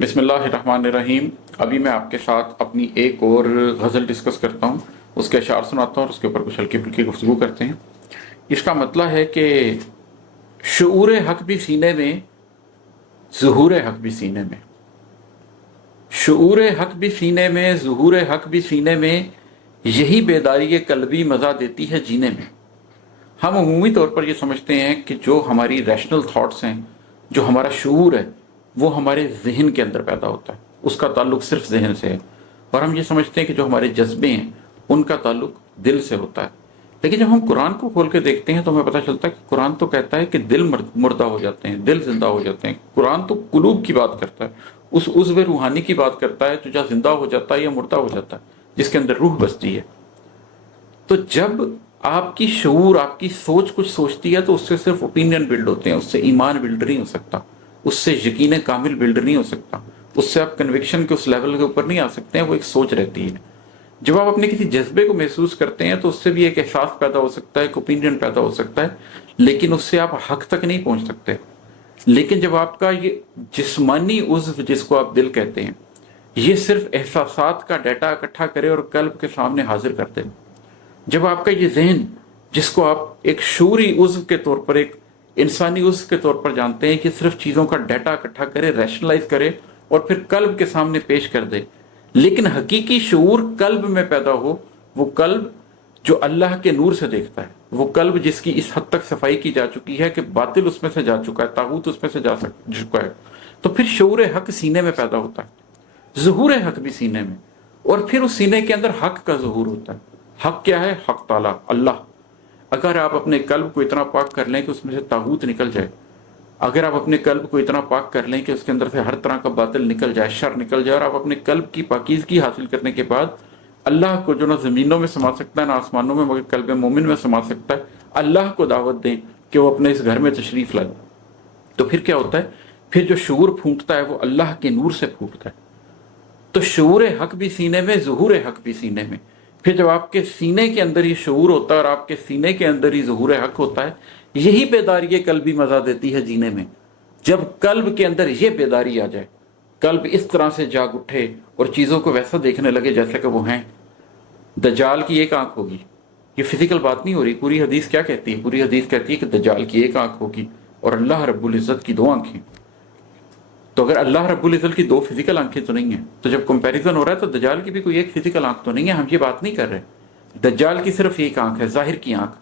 बिस्मिल्लाहिर्रहमानिर्रहीम। अभी मैं आपके साथ अपनी एक और गज़ल डिस्कस करता हूँ, उसके अशार सुनाता हूँ और उसके ऊपर कुछ हल्की फुल्की गुफ्तगू करते हैं। इसका मतलब है कि शऊर हक भी सीने में, ज़ुहूर हक भी सीने में, शऊर हक भी सीने में, ज़ुहूर हक भी सीने में, यही बेदारी कल्बी मज़ा देती है जीने में। हम अमूमी तौर पर ये समझते हैं कि जो हमारी रैशनल थाट्स हैं, जो हमारा शऊर है, वो हमारे जहन के अंदर पैदा होता है, उसका ताल्लुक सिर्फ जहन से है। और हम ये समझते हैं कि जो हमारे जज्बे हैं उनका ताल्लुक दिल से होता है। लेकिन जब हम कुरान को खोल के देखते हैं तो हमें पता चलता है कि कुरान तो कहता है कि दिल मुर्दा हो जाते हैं, दिल जिंदा हो जाते हैं। कुरान तो कुलूब की बात करता है, उस उज़्व रूहानी की बात करता है जो जहाँ जिंदा हो जाता है या मुर्दा हो जाता है, जिसके अंदर रूह बसती है। तो जब आपकी शऊर, आपकी सोच कुछ सोचती है तो उससे सिर्फ ओपिनियन बिल्ड होते हैं, उससे ईमान बिल्ड नहीं हो सकता, उससे यकीन कामिल बिल्ड नहीं हो सकता, उससे आप कन्विक्शन के उस लेवल के ऊपर नहीं आ सकते हैं। वो एक सोच रहती है। जब आप अपने किसी जज्बे को महसूस करते हैं तो उससे भी एक एहसास पैदा हो सकता है, एक ओपिनियन पैदा हो सकता है, लेकिन उससे आप हक तक नहीं पहुंच सकते। लेकिन जब आपका ये जिस्मानी उज़्व, जिसको आप दिल कहते हैं, ये सिर्फ एहसासात का डाटा इकट्ठा करे और कल्ब के सामने हाजिर कर दे, जब आपका ये जहन, जिसको आप एक शूरी उज़्व के तौर पर, एक इंसानी उज़्व के तौर पर जानते हैं कि सिर्फ चीज़ों का डाटा इकट्ठा करे, रैशनलाइज करे और फिर कल्ब के सामने पेश कर दे, लेकिन हकीकी शऊर कल्ब में पैदा हो, वो कल्ब जो अल्लाह के नूर से देखता है, वो कल्ब जिसकी इस हद तक सफाई की जा चुकी है कि बातिल उसमें से जा चुका है, तागूत उसमें से जा चुका है, तो फिर शऊर हक सीने में पैदा होता है, ज़ुहूर हक भी सीने में, और फिर उस सीने के अंदर हक का ज़ुहूर होता है। हक क्या है? हक ताला, अल्लाह। अगर आप अपने कल्ब को इतना पाक कर लें कि उसमें से तागूत निकल जाए, अगर आप अपने कल्ब को इतना पाक कर लें कि उसके अंदर से हर तरह का बातिल निकल जाए, शर निकल जाए, और आप अपने कल्ब की पाकीज़गी हासिल करने के बाद अल्लाह को, जो ना ज़मीनों में समा सकता है ना आसमानों में, मगर कल्ब मोमिन में समा सकता है, अल्लाह को दावत दें कि वो अपने इस घर में तशरीफ़ लाए, तो फिर क्या होता है? फिर जो शऊर फूटता है वो अल्लाह के नूर से फूटता है। तो शऊर हक भी सीने में, ज़ुहूर हक भी सीने में। फिर जब आपके सीने के अंदर ये शऊर होता है और आपके सीने के अंदर ही ज़ुहूर हक होता है, यही बेदारी कल्बी मज़ा देती है जीने में। जब कल्ब के अंदर ये बेदारी आ जाए, कल्ब इस तरह से जाग उठे और चीज़ों को वैसा देखने लगे जैसे कि वो हैं। दज्जाल की एक आंख होगी, ये फिजिकल बात नहीं हो रही। पूरी हदीस क्या कहती है? पूरी हदीस कहती है कि दज्जाल की एक आंख होगी और अल्लाह रब्बुल इज़्ज़त की दो आंखें। तो अगर अल्लाह रब्बुल इज़्ज़त की दो फिजिकल आंखें तो नहीं है, तो जब कंपैरिजन हो रहा है तो दज्जाल की भी कोई एक फिजिकल आंख तो नहीं है। हम ये बात नहीं कर रहे। दज्जाल की सिर्फ एक आंख है, जाहिर की आंख,